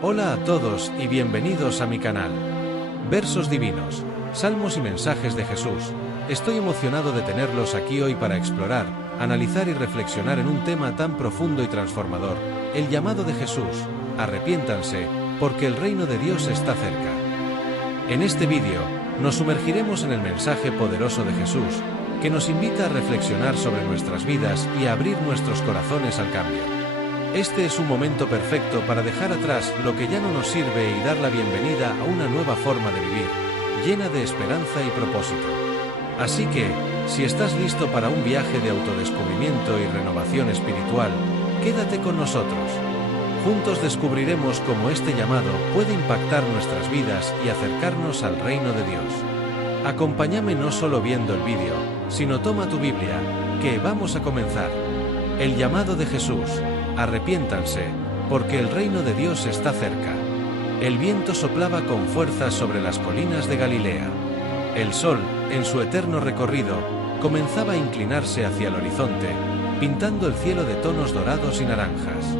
Hola a todos y bienvenidos a mi canal. Versos divinos, salmos y mensajes de Jesús. Estoy emocionado de tenerlos aquí hoy para explorar, analizar y reflexionar en un tema tan profundo y transformador, el llamado de Jesús. Arrepiéntanse, porque el reino de Dios está cerca. En este vídeo, nos sumergiremos en el mensaje poderoso de Jesús, que nos invita a reflexionar sobre nuestras vidas y a abrir nuestros corazones al cambio. Este es un momento perfecto para dejar atrás lo que ya no nos sirve y dar la bienvenida a una nueva forma de vivir, llena de esperanza y propósito. Así que, si estás listo para un viaje de autodescubrimiento y renovación espiritual, quédate con nosotros. Juntos descubriremos cómo este llamado puede impactar nuestras vidas y acercarnos al reino de Dios. Acompáñame no solo viendo el vídeo, sino toma tu Biblia, que vamos a comenzar. El llamado de Jesús. Arrepiéntanse, porque el reino de Dios está cerca. El viento soplaba con fuerza sobre las colinas de Galilea. El sol, en su eterno recorrido, comenzaba a inclinarse hacia el horizonte, pintando el cielo de tonos dorados y naranjas.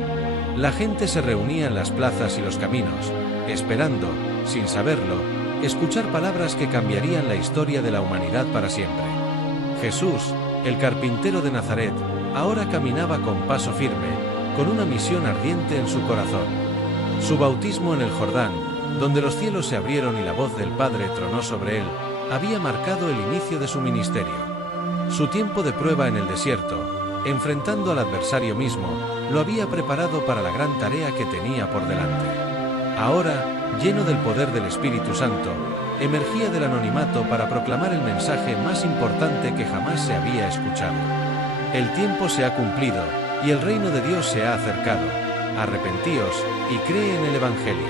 La gente se reunía en las plazas y los caminos, esperando, sin saberlo, escuchar palabras que cambiarían la historia de la humanidad para siempre. Jesús, el carpintero de Nazaret, ahora caminaba con paso firme, con una misión ardiente en su corazón. Su bautismo en el Jordán, donde los cielos se abrieron y la voz del Padre tronó sobre él, había marcado el inicio de su ministerio. Su tiempo de prueba en el desierto, enfrentando al adversario mismo, lo había preparado para la gran tarea que tenía por delante. Ahora, lleno del poder del Espíritu Santo, emergía del anonimato para proclamar el mensaje más importante que jamás se había escuchado. El tiempo se ha cumplido, y el reino de Dios se ha acercado. Arrepentíos y cree en el Evangelio.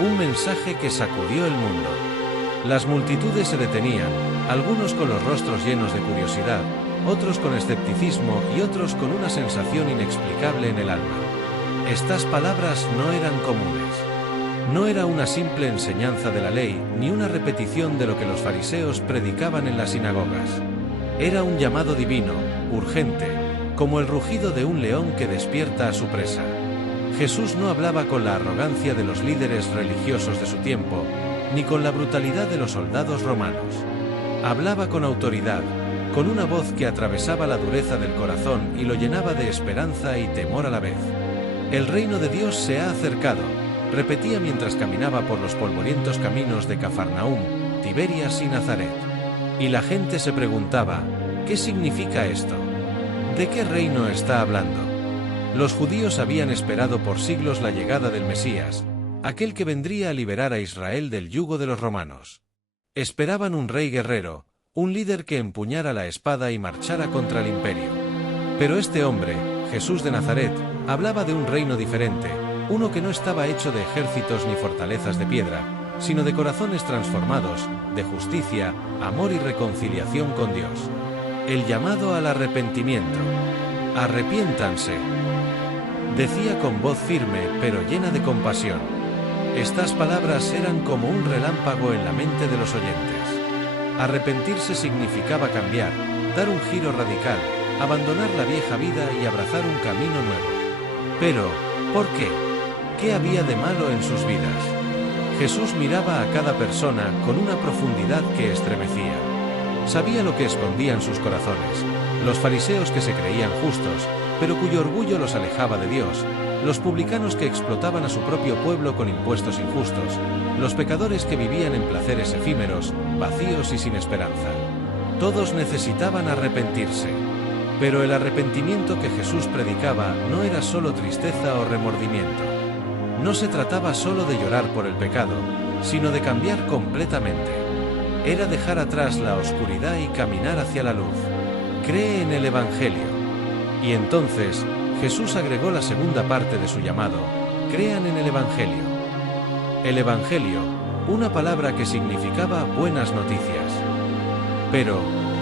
Un mensaje que sacudió el mundo. Las multitudes se detenían, algunos con los rostros llenos de curiosidad, otros con escepticismo y otros con una sensación inexplicable en el alma. Estas palabras no eran comunes. No era una simple enseñanza de la ley, ni una repetición de lo que los fariseos predicaban en las sinagogas. Era un llamado divino, urgente, como el rugido de un león que despierta a su presa. Jesús no hablaba con la arrogancia de los líderes religiosos de su tiempo, ni con la brutalidad de los soldados romanos. Hablaba con autoridad, con una voz que atravesaba la dureza del corazón y lo llenaba de esperanza y temor a la vez. El reino de Dios se ha acercado, repetía mientras caminaba por los polvorientos caminos de Cafarnaúm, Tiberias y Nazaret. Y la gente se preguntaba, ¿qué significa esto? ¿De qué reino está hablando? Los judíos habían esperado por siglos la llegada del Mesías, aquel que vendría a liberar a Israel del yugo de los romanos. Esperaban un rey guerrero, un líder que empuñara la espada y marchara contra el imperio. Pero este hombre, Jesús de Nazaret, hablaba de un reino diferente, uno que no estaba hecho de ejércitos ni fortalezas de piedra, sino de corazones transformados, de justicia, amor y reconciliación con Dios. El llamado al arrepentimiento. Arrepiéntanse. Decía con voz firme, pero llena de compasión. Estas palabras eran como un relámpago en la mente de los oyentes. Arrepentirse significaba cambiar, dar un giro radical, abandonar la vieja vida y abrazar un camino nuevo. Pero, ¿por qué? ¿Qué había de malo en sus vidas? Jesús miraba a cada persona con una profundidad que estremecía. Sabía lo que escondían sus corazones, los fariseos que se creían justos, pero cuyo orgullo los alejaba de Dios, los publicanos que explotaban a su propio pueblo con impuestos injustos, los pecadores que vivían en placeres efímeros, vacíos y sin esperanza. Todos necesitaban arrepentirse. Pero el arrepentimiento que Jesús predicaba no era solo tristeza o remordimiento. No se trataba solo de llorar por el pecado, sino de cambiar completamente. Era dejar atrás la oscuridad y caminar hacia la luz. Cree en el Evangelio. Y entonces, Jesús agregó la segunda parte de su llamado, crean en el Evangelio. El Evangelio, una palabra que significaba buenas noticias. Pero,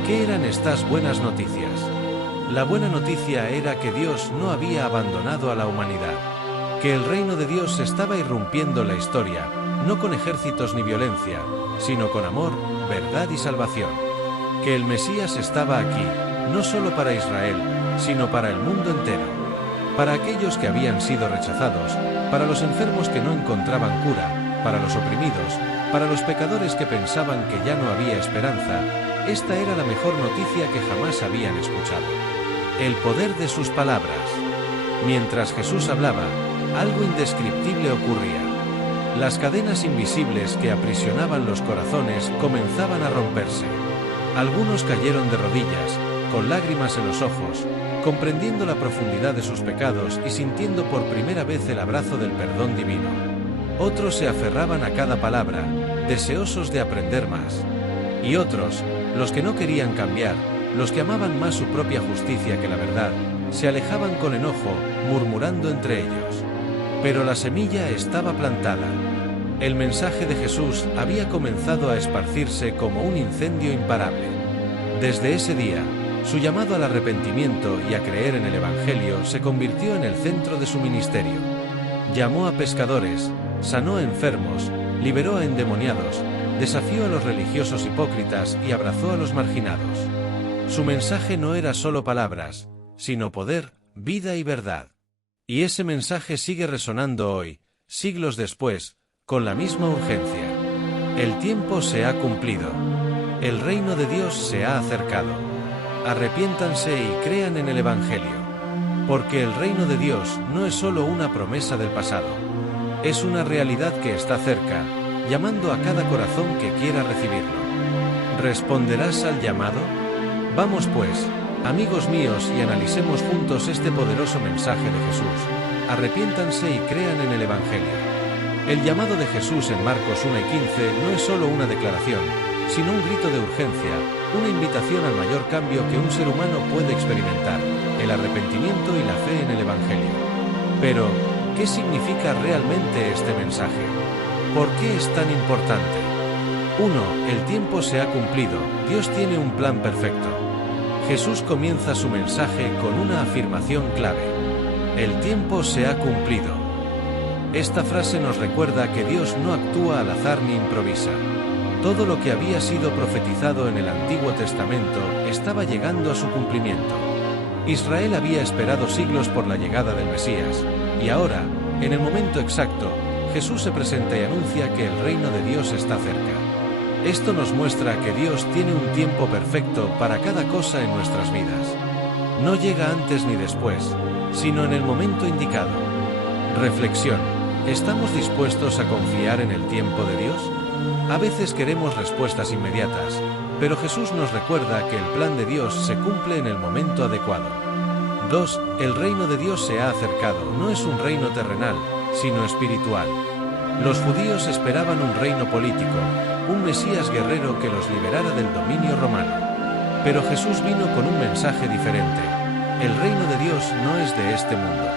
¿qué eran estas buenas noticias? La buena noticia era que Dios no había abandonado a la humanidad, que el reino de Dios estaba irrumpiendo en la historia, no con ejércitos ni violencia, sino con amor, verdad y salvación. Que el Mesías estaba aquí, no solo para Israel, sino para el mundo entero. para aquellos que habían sido rechazados, para los enfermos que no encontraban cura, para los oprimidos, para los pecadores que pensaban que ya no había esperanza. Esta era la mejor noticia que jamás habían escuchado. El poder de sus palabras. Mientras Jesús hablaba, algo indescriptible ocurría. Las cadenas invisibles que aprisionaban los corazones comenzaban a romperse. Algunos cayeron de rodillas, con lágrimas en los ojos, comprendiendo la profundidad de sus pecados y sintiendo por primera vez el abrazo del perdón divino. Otros se aferraban a cada palabra, deseosos de aprender más. Y otros, los que no querían cambiar, los que amaban más su propia justicia que la verdad, se alejaban con enojo, murmurando entre ellos. Pero la semilla estaba plantada. El mensaje de Jesús había comenzado a esparcirse como un incendio imparable. Desde ese día, su llamado al arrepentimiento y a creer en el Evangelio se convirtió en el centro de su ministerio. Llamó a pescadores, sanó a enfermos, liberó a endemoniados, desafió a los religiosos hipócritas y abrazó a los marginados. Su mensaje no era solo palabras, sino poder, vida y verdad. Y ese mensaje sigue resonando hoy, siglos después, con la misma urgencia. El tiempo se ha cumplido. El reino de Dios se ha acercado. Arrepiéntanse y crean en el Evangelio. Porque el reino de Dios no es solo una promesa del pasado. Es una realidad que está cerca, llamando a cada corazón que quiera recibirlo. ¿Responderás al llamado? Vamos pues, amigos míos, y analicemos juntos este poderoso mensaje de Jesús. Arrepiéntanse y crean en el Evangelio. El llamado de Jesús en Marcos 1 y 15 no es solo una declaración, sino un grito de urgencia, una invitación al mayor cambio que un ser humano puede experimentar, el arrepentimiento y la fe en el Evangelio. Pero, ¿qué significa realmente este mensaje? ¿Por qué es tan importante? 1. El tiempo se ha cumplido, Dios tiene un plan perfecto. Jesús comienza su mensaje con una afirmación clave. El tiempo se ha cumplido. Esta frase nos recuerda que Dios no actúa al azar ni improvisa. Todo lo que había sido profetizado en el Antiguo Testamento estaba llegando a su cumplimiento. Israel había esperado siglos por la llegada del Mesías, y ahora, en el momento exacto, Jesús se presenta y anuncia que el reino de Dios está cerca. Esto nos muestra que Dios tiene un tiempo perfecto para cada cosa en nuestras vidas. No llega antes ni después, sino en el momento indicado. Reflexión. ¿Estamos dispuestos a confiar en el tiempo de Dios? A veces queremos respuestas inmediatas, pero Jesús nos recuerda que el plan de Dios se cumple en el momento adecuado. 2. El reino de Dios se ha acercado. No es un reino terrenal, sino espiritual. Los judíos esperaban un reino político, un Mesías guerrero que los liberara del dominio romano. Pero Jesús vino con un mensaje diferente. El reino de Dios no es de este mundo.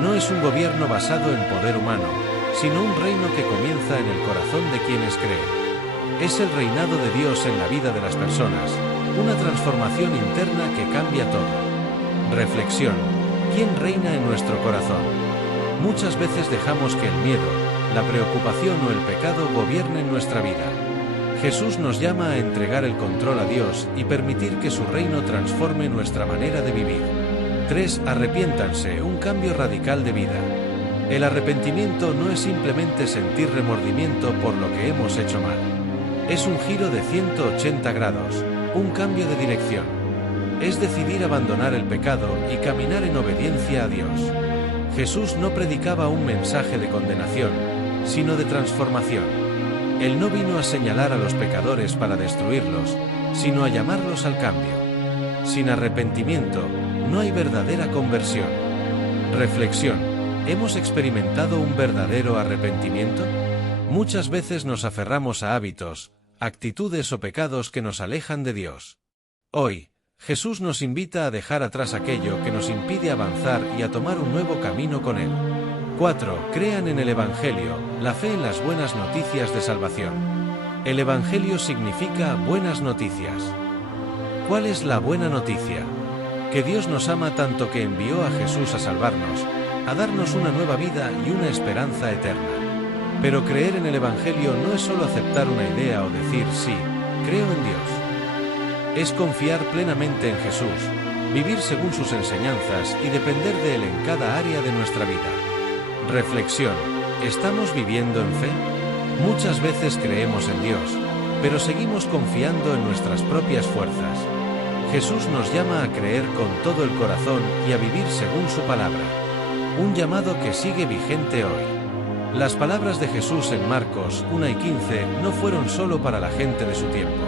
No es un gobierno basado en poder humano, sino un reino que comienza en el corazón de quienes creen. Es el reinado de Dios en la vida de las personas, una transformación interna que cambia todo. Reflexión. ¿Quién reina en nuestro corazón? Muchas veces dejamos que el miedo, la preocupación o el pecado gobiernen nuestra vida. Jesús nos llama a entregar el control a Dios y permitir que su reino transforme nuestra manera de vivir. 3. Arrepiéntanse, un cambio radical de vida. El arrepentimiento no es simplemente sentir remordimiento por lo que hemos hecho mal. Es un giro de 180 grados, un cambio de dirección. Es decidir abandonar el pecado y caminar en obediencia a Dios. Jesús no predicaba un mensaje de condenación, sino de transformación. Él no vino a señalar a los pecadores para destruirlos, sino a llamarlos al cambio. Sin arrepentimiento, no hay verdadera conversión. Reflexión. ¿Hemos experimentado un verdadero arrepentimiento? Muchas veces nos aferramos a hábitos, actitudes o pecados que nos alejan de Dios. Hoy, Jesús nos invita a dejar atrás aquello que nos impide avanzar y a tomar un nuevo camino con Él. 4. Crean en el Evangelio, la fe en las buenas noticias de salvación. El Evangelio significa buenas noticias. ¿Cuál es la buena noticia? Que Dios nos ama tanto que envió a Jesús a salvarnos, a darnos una nueva vida y una esperanza eterna. Pero creer en el Evangelio no es solo aceptar una idea o decir sí, creo en Dios. Es confiar plenamente en Jesús, vivir según sus enseñanzas y depender de Él en cada área de nuestra vida. Reflexión: ¿estamos viviendo en fe? Muchas veces creemos en Dios, pero seguimos confiando en nuestras propias fuerzas. Jesús nos llama a creer con todo el corazón y a vivir según su palabra. Un llamado que sigue vigente hoy. Las palabras de Jesús en Marcos 1:15 no fueron solo para la gente de su tiempo.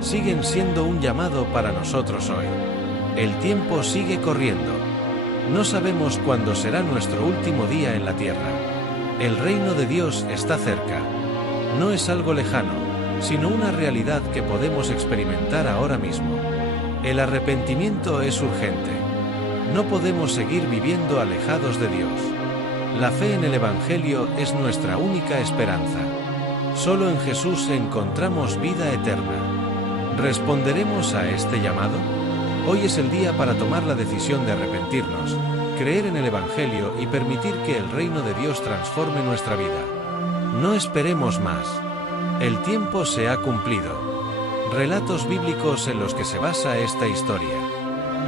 Siguen siendo un llamado para nosotros hoy. El tiempo sigue corriendo. No sabemos cuándo será nuestro último día en la tierra. El reino de Dios está cerca. No es algo lejano, sino una realidad que podemos experimentar ahora mismo. El arrepentimiento es urgente. No podemos seguir viviendo alejados de Dios. La fe en el Evangelio es nuestra única esperanza. Solo en Jesús encontramos vida eterna. ¿Responderemos a este llamado? Hoy es el día para tomar la decisión de arrepentirnos, creer en el Evangelio y permitir que el reino de Dios transforme nuestra vida. No esperemos más. El tiempo se ha cumplido. Relatos bíblicos en los que se basa esta historia.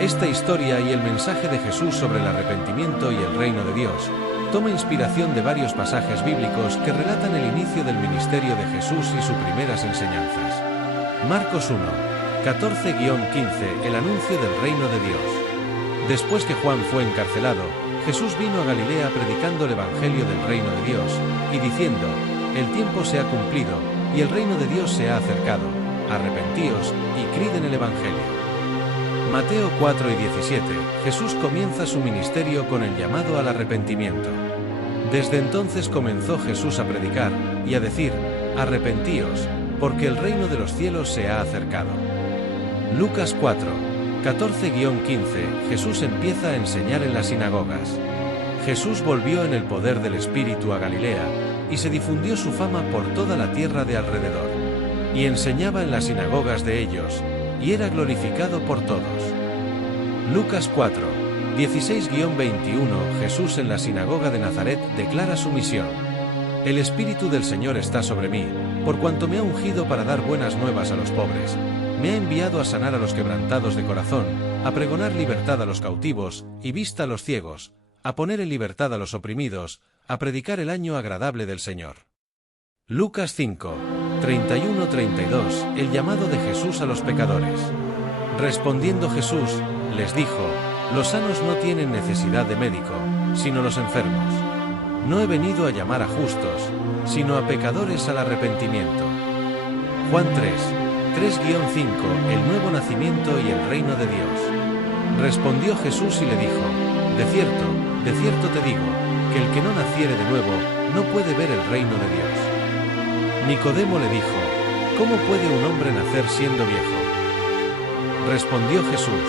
Esta historia y el mensaje de Jesús sobre el arrepentimiento y el reino de Dios toma inspiración de varios pasajes bíblicos que relatan el inicio del ministerio de Jesús y sus primeras enseñanzas. Marcos 1, 14-15, el anuncio del reino de Dios. Después que Juan fue encarcelado, Jesús vino a Galilea predicando el evangelio del reino de Dios, y diciendo: el tiempo se ha cumplido, y el reino de Dios se ha acercado. Arrepentíos, y creed en el evangelio. Mateo 4:17, Jesús comienza su ministerio con el llamado al arrepentimiento. Desde entonces comenzó Jesús a predicar, y a decir: arrepentíos, porque el reino de los cielos se ha acercado. Lucas 4, 14-15, Jesús empieza a enseñar en las sinagogas. Jesús volvió en el poder del Espíritu a Galilea, y se difundió su fama por toda la tierra de alrededor. Y enseñaba en las sinagogas de ellos, y era glorificado por todos. Lucas 4, 16-21, Jesús en la sinagoga de Nazaret declara su misión. El Espíritu del Señor está sobre mí, por cuanto me ha ungido para dar buenas nuevas a los pobres. Me ha enviado a sanar a los quebrantados de corazón, a pregonar libertad a los cautivos, y vista a los ciegos, a poner en libertad a los oprimidos, a predicar el año agradable del Señor. Lucas 5, 31-32, el llamado de Jesús a los pecadores. Respondiendo Jesús, les dijo: los sanos no tienen necesidad de médico, sino los enfermos. No he venido a llamar a justos, sino a pecadores al arrepentimiento. Juan 3, 3-5, el nuevo nacimiento y el reino de Dios. Respondió Jesús y le dijo: de cierto te digo, que el que no naciere de nuevo, no puede ver el reino de Dios. Nicodemo le dijo: ¿cómo puede un hombre nacer siendo viejo? Respondió Jesús: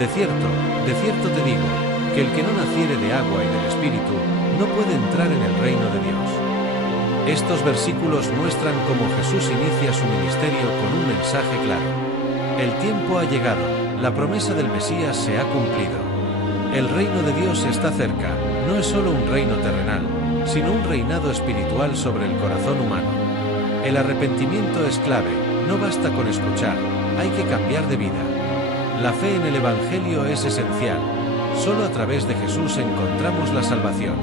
de cierto te digo, que el que no naciere de agua y del Espíritu, no puede entrar en el reino de Dios. Estos versículos muestran cómo Jesús inicia su ministerio con un mensaje claro. El tiempo ha llegado, la promesa del Mesías se ha cumplido. El reino de Dios está cerca, no es solo un reino terrenal, sino un reinado espiritual sobre el corazón humano. El arrepentimiento es clave, no basta con escuchar, hay que cambiar de vida. La fe en el Evangelio es esencial, solo a través de Jesús encontramos la salvación.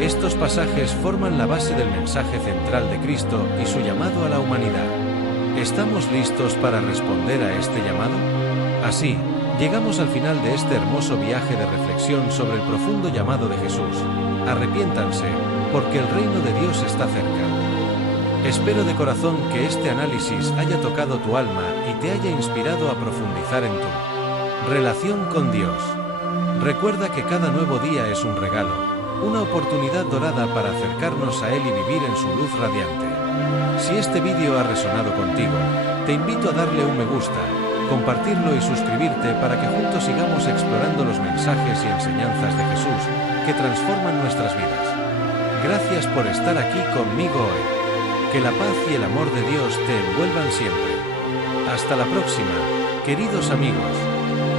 Estos pasajes forman la base del mensaje central de Cristo y su llamado a la humanidad. ¿Estamos listos para responder a este llamado? Así, llegamos al final de este hermoso viaje de reflexión sobre el profundo llamado de Jesús. Arrepiéntanse, porque el reino de Dios está cerca. Espero de corazón que este análisis haya tocado tu alma y te haya inspirado a profundizar en tu relación con Dios. Recuerda que cada nuevo día es un regalo, una oportunidad dorada para acercarnos a Él y vivir en su luz radiante. Si este vídeo ha resonado contigo, te invito a darle un me gusta, compartirlo y suscribirte para que juntos sigamos explorando los mensajes y enseñanzas de Jesús que transforman nuestras vidas. Gracias por estar aquí conmigo hoy. Que la paz y el amor de Dios te envuelvan siempre. Hasta la próxima, queridos amigos.